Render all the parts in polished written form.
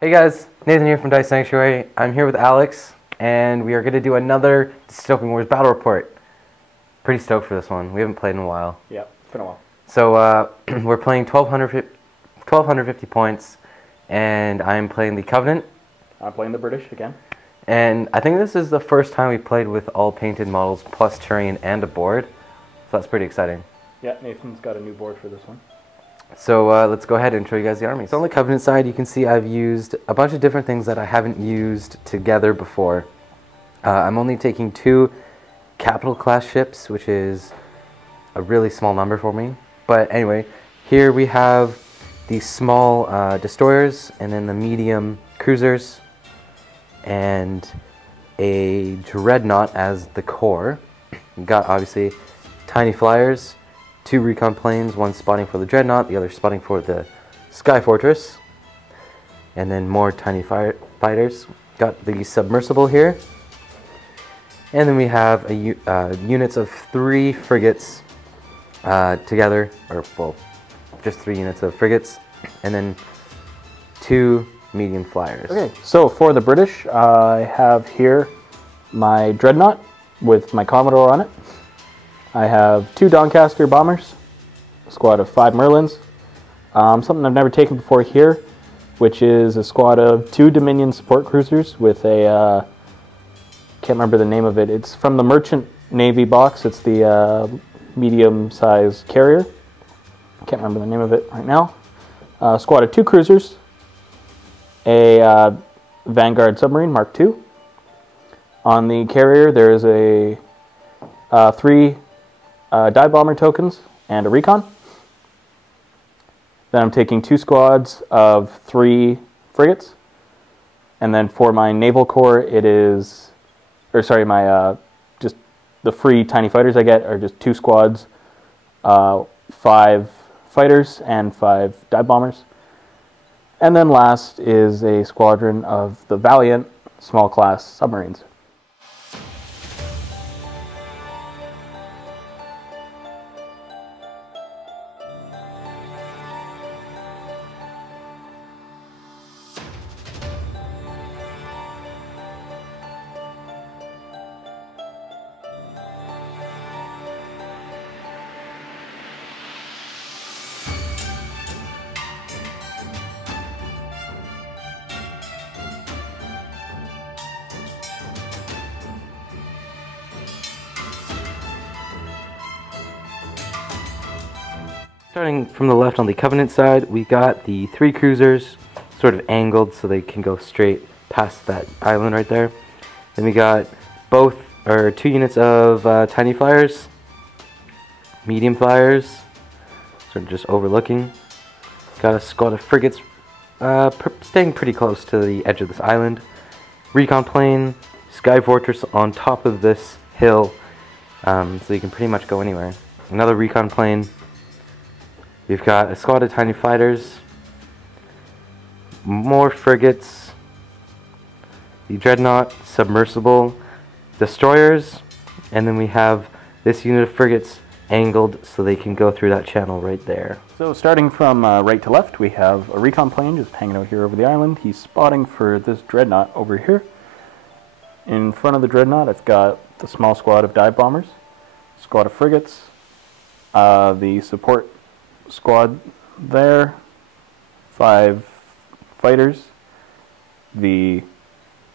Hey guys, Nathan here from Dice Sanctuary. I'm here with Alex, and we are going to do another Dystopian Wars battle report. Pretty stoked for this one. We haven't played in a while. Yeah, it's been a while. So we're playing 1,250 points, and I'm playing the Covenant. I'm playing the British again. And I think this is the first time we played with all painted models plus terrain and a board. So that's pretty exciting. Yeah, Nathan's got a new board for this one. So let's go ahead and show you guys the armies. So on the Covenant side, you can see I've used a bunch of different things that I haven't used together before. I'm only taking 2 capital class ships, which is a really small number for me. But anyway, here we have the small destroyers, and then the medium cruisers, and a dreadnought as the core. We've got obviously tiny flyers, 2 recon planes, one spotting for the dreadnought, the other spotting for the sky fortress, and then more tiny fighters. Got the submersible here, and then we have units of 3 frigates together, or well, just 3 units of frigates, and then 2 medium flyers. Okay, so for the British, I have here my dreadnought with my Commodore on it. I have 2 Doncaster bombers, a squad of 5 Merlins, something I've never taken before here, which is a squad of 2 Dominion support cruisers with a, can't remember the name of it, it's from the Merchant Navy box, it's the medium-sized carrier, can't remember the name of it right now, a squad of 2 cruisers, a Vanguard submarine Mark II. On the carrier there is a 3 dive bomber tokens and a recon. Then I'm taking 2 squads of 3 frigates, and then for my naval corps it is, or sorry, my just the free tiny fighters I get are just 2 squads, 5 fighters and 5 dive bombers. And then last is a squadron of the Valiant small class submarines. Starting from the left on the Covenant side, we got the 3 cruisers, sort of angled so they can go straight past that island right there. Then we got 2 units of tiny flyers, medium flyers, sort of just overlooking. Got a squad of frigates staying pretty close to the edge of this island. Recon plane, sky fortress on top of this hill, so you can pretty much go anywhere. Another recon plane. We've got a squad of tiny fighters, more frigates, the dreadnought, submersible, destroyers, and then we have this unit of frigates angled so they can go through that channel right there. So starting from right to left, we have a recon plane just hanging out here over the island. He's spotting for this dreadnought over here. In front of the dreadnought, I've got the small squad of dive bombers, squad of frigates, the support squad there, 5 fighters, the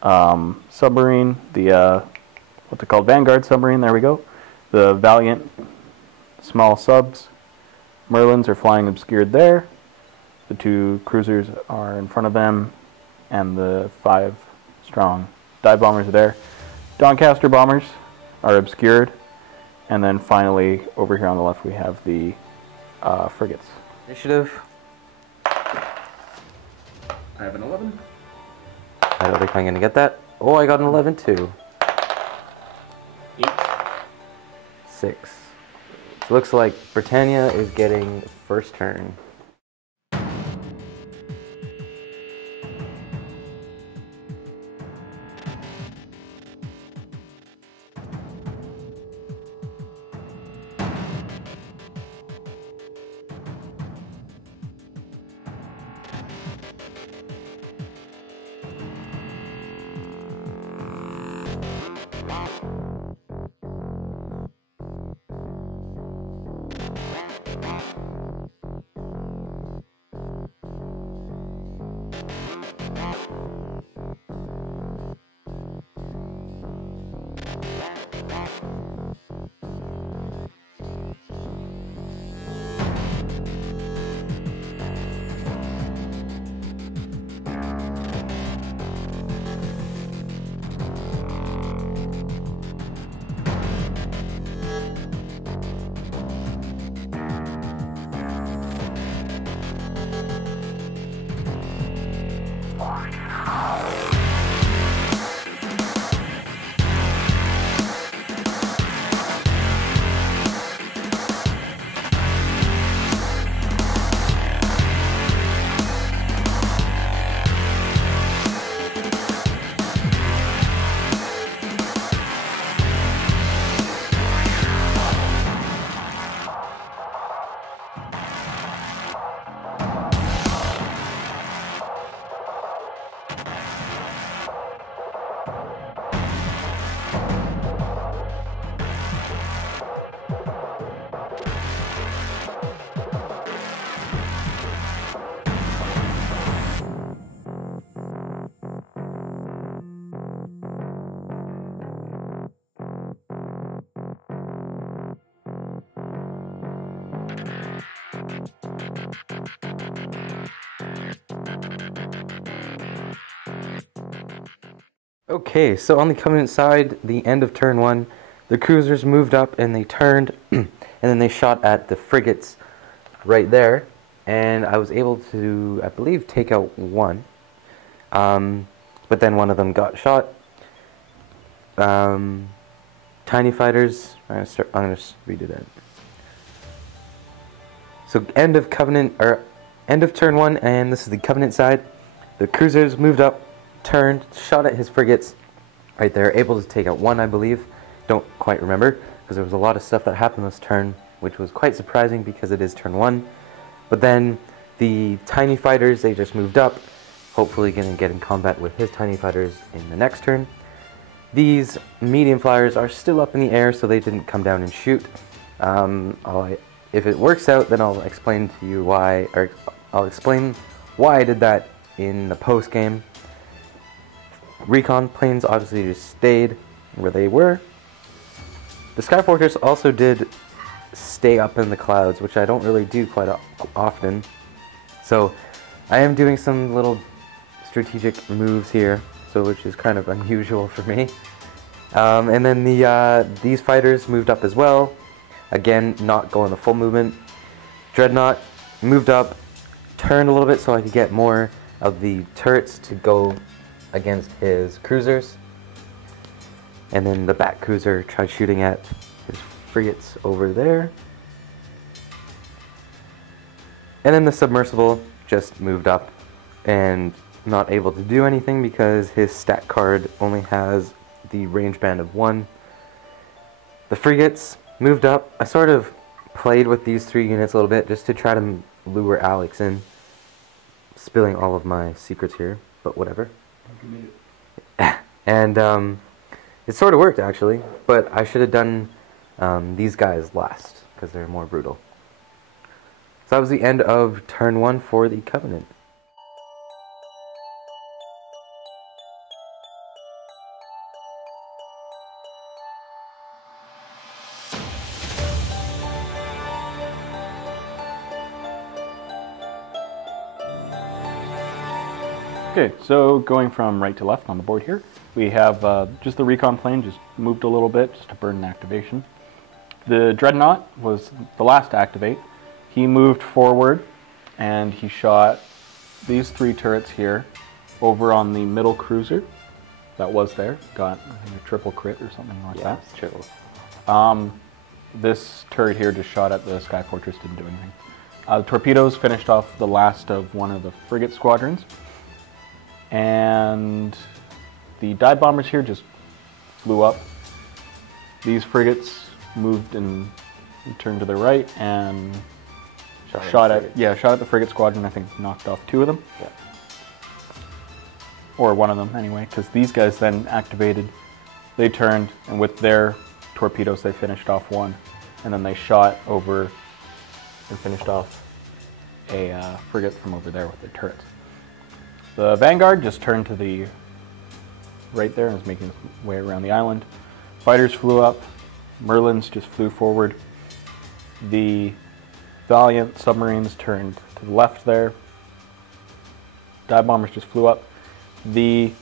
submarine, the what they call Vanguard submarine, there we go, the Valiant small subs, Merlins are flying obscured there, the 2 cruisers are in front of them, and the 5 strong dive bombers are there. Doncaster bombers are obscured, and then finally over here on the left we have the frigates. Initiative. I have an 11. I don't think I'm going to get that. Oh, I got an 11 too. 8. 6. It looks like Britannia is getting first turn. Okay, so on the Covenant side, the end of turn 1, the cruisers moved up and they turned, and then they shot at the frigates right there, and I was able to, I believe, take out one, but then one of them got shot. Tiny fighters, I'm gonna redo that. So end of Covenant, or end of turn 1, and this is the Covenant side. The cruisers moved up, turned, shot at his frigates right there, able to take out one, I believe. Don't quite remember, because there was a lot of stuff that happened this turn, which was quite surprising because it is turn 1. But then the tiny fighters, they just moved up, hopefully going to get in combat with his tiny fighters in the next turn. These medium flyers are still up in the air, so they didn't come down and shoot. If it works out, then I'll explain to you why, or I'll explain why I did that in the post game. Recon planes obviously just stayed where they were. The Sky Fortress also did stay up in the clouds, which I don't really do quite often. So I am doing some little strategic moves here, so which is kind of unusual for me. And then these fighters moved up as well. Again, not going the full movement. Dreadnought moved up, turned a little bit so I could get more of the turrets to go against his cruisers. And then the back cruiser tried shooting at his frigates over there. And then the submersible just moved up and not able to do anything because his stat card only has the range band of 1. The frigates moved up. I sort of played with these 3 units a little bit just to try to lure Alex in. Spilling all of my secrets here, but whatever. And it sort of worked actually, but I should have done these guys last because they're more brutal. So that was the end of turn 1 for the Covenant. Okay, so going from right to left on the board here, we have just the recon plane just moved a little bit just to burn an activation. The Dreadnought was the last to activate. He moved forward and he shot these 3 turrets here over on the middle cruiser that was there. Got, I think, a triple crit or something like that. Yeah, triple. This turret here just shot at the Sky Fortress, didn't do anything. The torpedoes finished off the last of one of the frigate squadrons. And the dive bombers here just flew up. These frigates moved and turned to the right and shot at the frigate squadron. I think knocked off 2 of them. Yeah. Or one of them anyway, because these guys then activated. They turned, and with their torpedoes they finished off 1, and then they shot over and finished off a frigate from over there with their turrets. The Vanguard just turned to the right there and is making its way around the island. Fighters flew up. Merlins just flew forward. The Valiant submarines turned to the left there. Dive bombers just flew up. The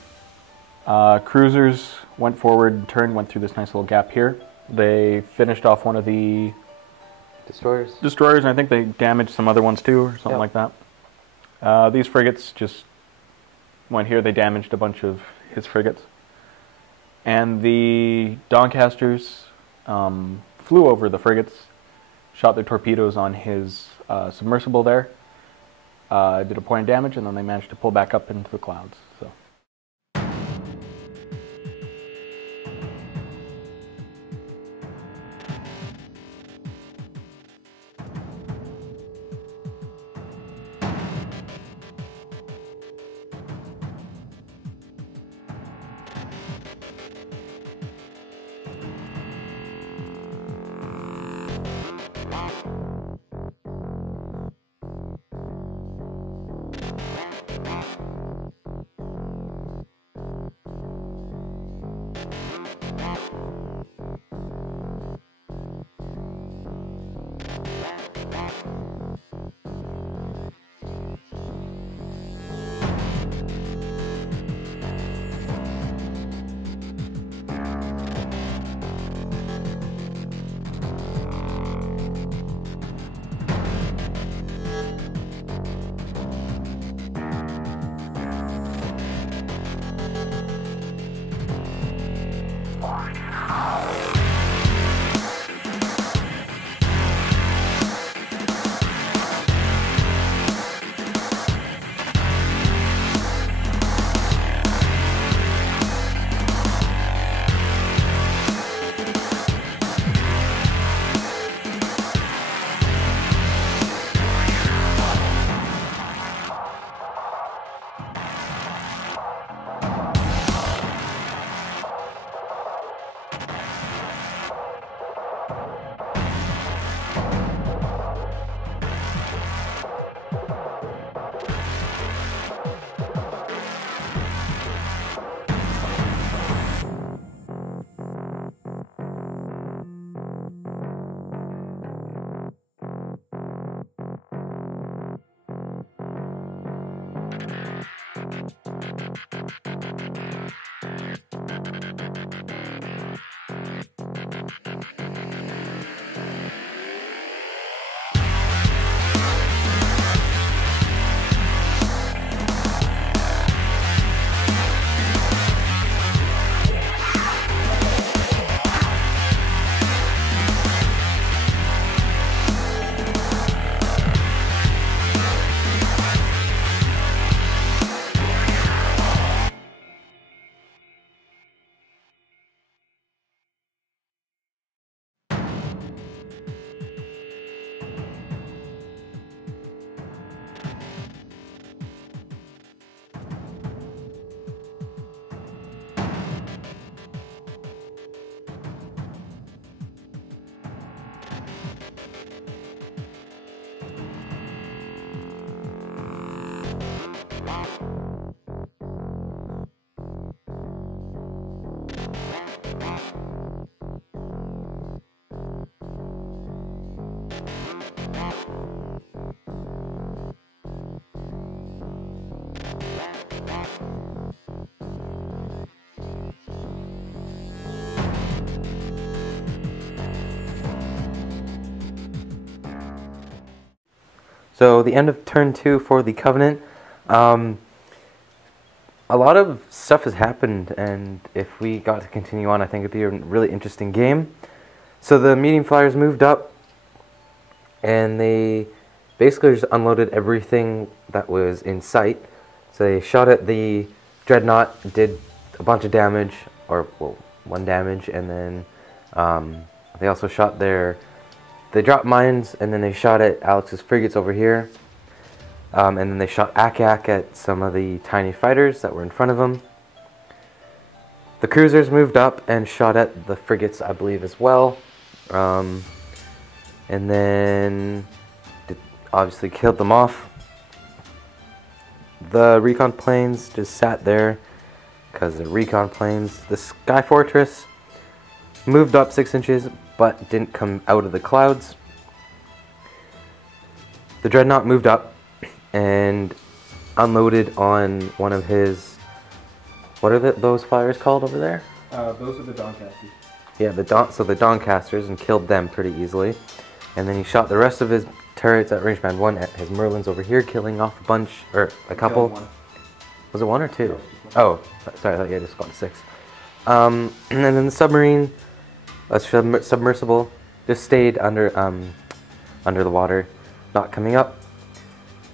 cruisers went forward, turned, went through this nice little gap here. They finished off one of the Destroyers, and I think they damaged some other ones too, or something like that. These frigates just went here. They damaged a bunch of his frigates. And the Doncasters flew over the frigates, shot their torpedoes on his submersible there, did a point of damage, and then they managed to pull back up into the clouds. So. So the end of turn 2 for the Covenant. A lot of stuff has happened, and if we got to continue on, I think it'd be a really interesting game. So the medium flyers moved up, and they basically just unloaded everything that was in sight. So they shot at the Dreadnought, did a bunch of damage, or well, 1 damage, and then they also shot they dropped mines, and then they shot at Alex's frigates over here. And then they shot Ak-Ak at some of the tiny fighters that were in front of them. The cruisers moved up and shot at the frigates, I believe, as well. And then obviously killed them off. The recon planes just sat there because they're recon planes. The Sky Fortress moved up 6 inches but didn't come out of the clouds. The Dreadnought moved up and unloaded on one of his, what are those flyers called over there? Those are the Doncasters. Yeah, so the Doncasters, and killed them pretty easily. And then he shot the rest of his turrets at range band 1 at his Merlins over here, killing off a bunch, or a couple. Was it 1 or 2? Oh, sorry, I thought you had a squad of 6. And then the submarine, a submersible, just stayed under the water, not coming up.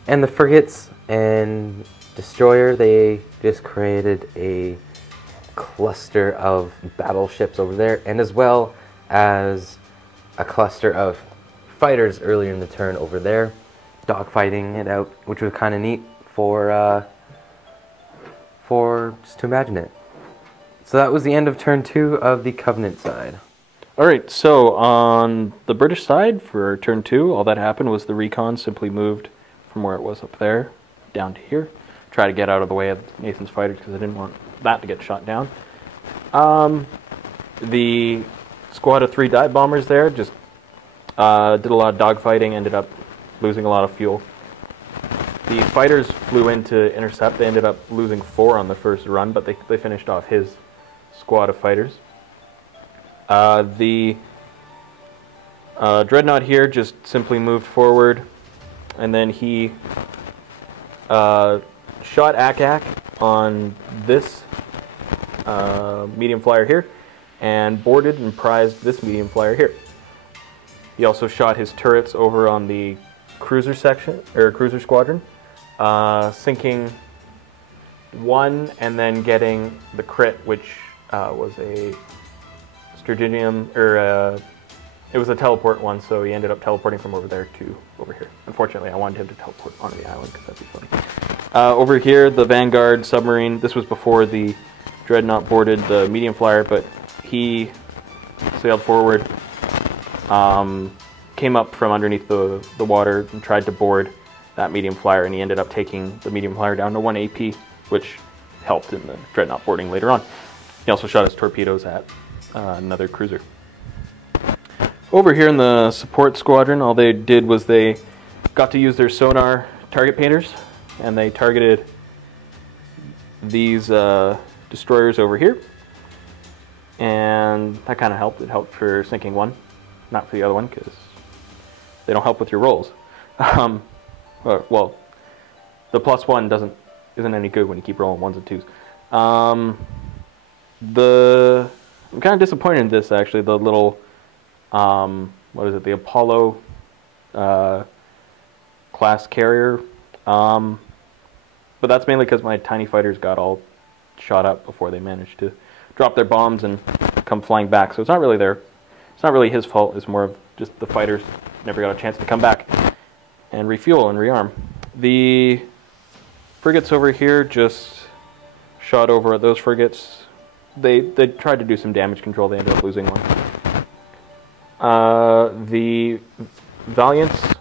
And the frigates and destroyer, they just created a cluster of battleships over there, and as well as a cluster of fighters earlier in the turn over there, dogfighting it out, which was kind of neat for just to imagine it. So that was the end of turn 2 of the Covenant side. Alright, so on the British side for turn 2, all that happened was the recon simply moved from where it was up there down to here. Try to get out of the way of Nathan's fighters because I didn't want that to get shot down. The squad of 3 dive bombers there just did a lot of dogfighting, ended up losing a lot of fuel. The fighters flew in to intercept. They ended up losing 4 on the first run, but they finished off his squad of fighters. The Dreadnought here just simply moved forward, and then he shot Ak-Ak on this medium flyer here, and boarded and prized this medium flyer here. He also shot his turrets over on the cruiser section, or cruiser squadron, sinking 1 and then getting the crit, which was a Strategium, or it was a teleport one, so he ended up teleporting from over there to over here. Unfortunately, I wanted him to teleport onto the island because that'd be funny. Over here, the Vanguard submarine, this was before the Dreadnought boarded the medium flyer, but he sailed forward, came up from underneath the water and tried to board that medium flyer, and he ended up taking the medium flyer down to 1 AP, which helped in the Dreadnought boarding later on. He also shot his torpedoes at another cruiser. Over here in the support squadron, all they did was they got to use their sonar target painters, and they targeted these destroyers over here, and that kind of helped. It helped for sinking 1, not for the other one, because they don't help with your rolls. Well, the +1 isn't any good when you keep rolling 1s and 2s. I'm kind of disappointed in this, actually. The little, what is it? The Apollo class carrier. But that's mainly because my tiny fighters got all shot up before they managed to drop their bombs and come flying back. So it's not really it's not really his fault. It's more of just the fighters never got a chance to come back and refuel and rearm. The frigates over here just shot over at those frigates. They tried to do some damage control. They ended up losing 1. The Valiants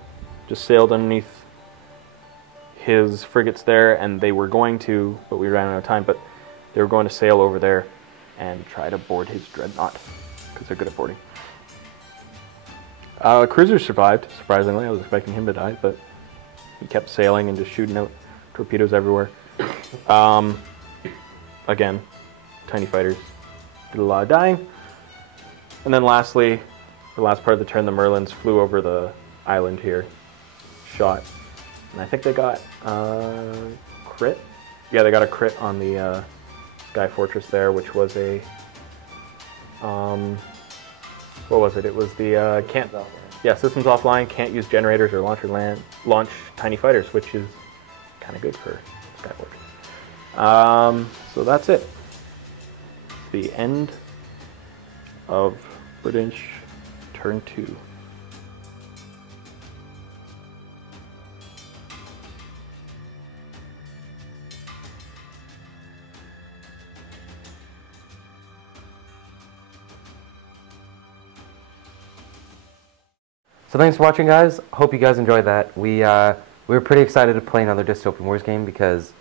just sailed underneath his frigates there, and they were going to, but we ran out of time, but they were going to sail over there and try to board his Dreadnought, because they're good at boarding. Cruiser survived, surprisingly. I was expecting him to die, but he kept sailing and just shooting out torpedoes everywhere. Again, tiny fighters did a lot of dying. And then lastly, the last part of the turn, the Merlins flew over the island here, shot And I think they got crit. Yeah, they got a crit on the Sky Fortress there, which was a what was it? It was the can't. Yeah, systems offline, can't use generators or launch tiny fighters, which is kind of good for Sky Fortress. So that's it. The end of British Turn 2. So thanks for watching, guys. Hope you guys enjoyed that. We were pretty excited to play another Dystopian Wars game because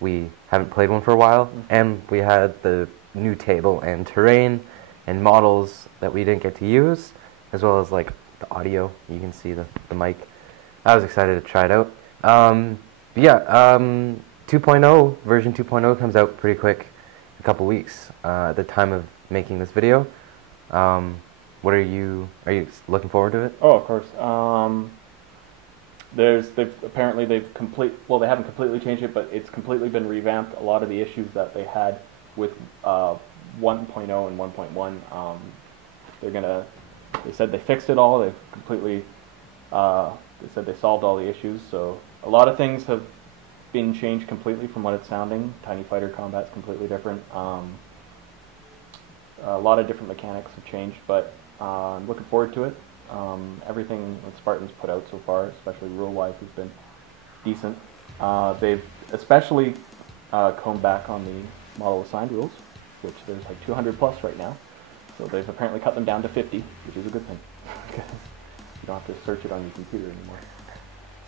we haven't played one for a while, and we had the new table and terrain and models that we didn't get to use, as well as like the audio. You can see the mic. I was excited to try it out. 2.0 version 2.0 comes out pretty quick, a couple weeks at the time of making this video. What are you looking forward to it? Oh, of course. They haven't completely changed it, but it's completely been revamped. A lot of the issues that they had with 1.0 and 1.1, they said they fixed it all. They've completely, they said they solved all the issues. So a lot of things have been changed completely from what it's sounding. Tiny fighter combat's completely different. A lot of different mechanics have changed, but I'm looking forward to it. Everything that Spartan's put out so far, especially rule-wise, has been decent. They've especially combed back on the model assigned rules, which there's like 200 plus right now. So they've apparently cut them down to 50, which is a good thing. You don't have to search it on your computer anymore.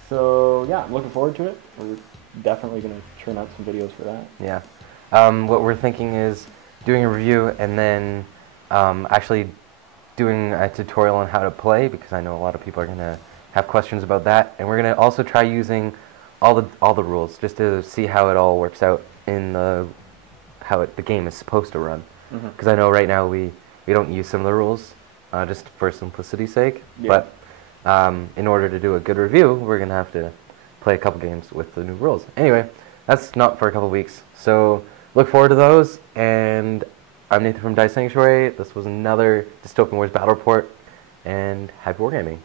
So yeah, I'm looking forward to it. We're definitely going to churn out some videos for that. Yeah. What we're thinking is doing a review and then actually doing a tutorial on how to play, because I know a lot of people are going to have questions about that. And we're going to also try using all the rules just to see how it all works out in the game is supposed to run. Because I know right now we don't use some of the rules just for simplicity's sake. Yeah. But in order to do a good review, we're going to have to play a couple games with the new rules. Anyway, that's not for a couple weeks. So look forward to those. And I'm Nathan from Dice Sanctuary. This was another Dystopian Wars Battle Report, and happy wargaming.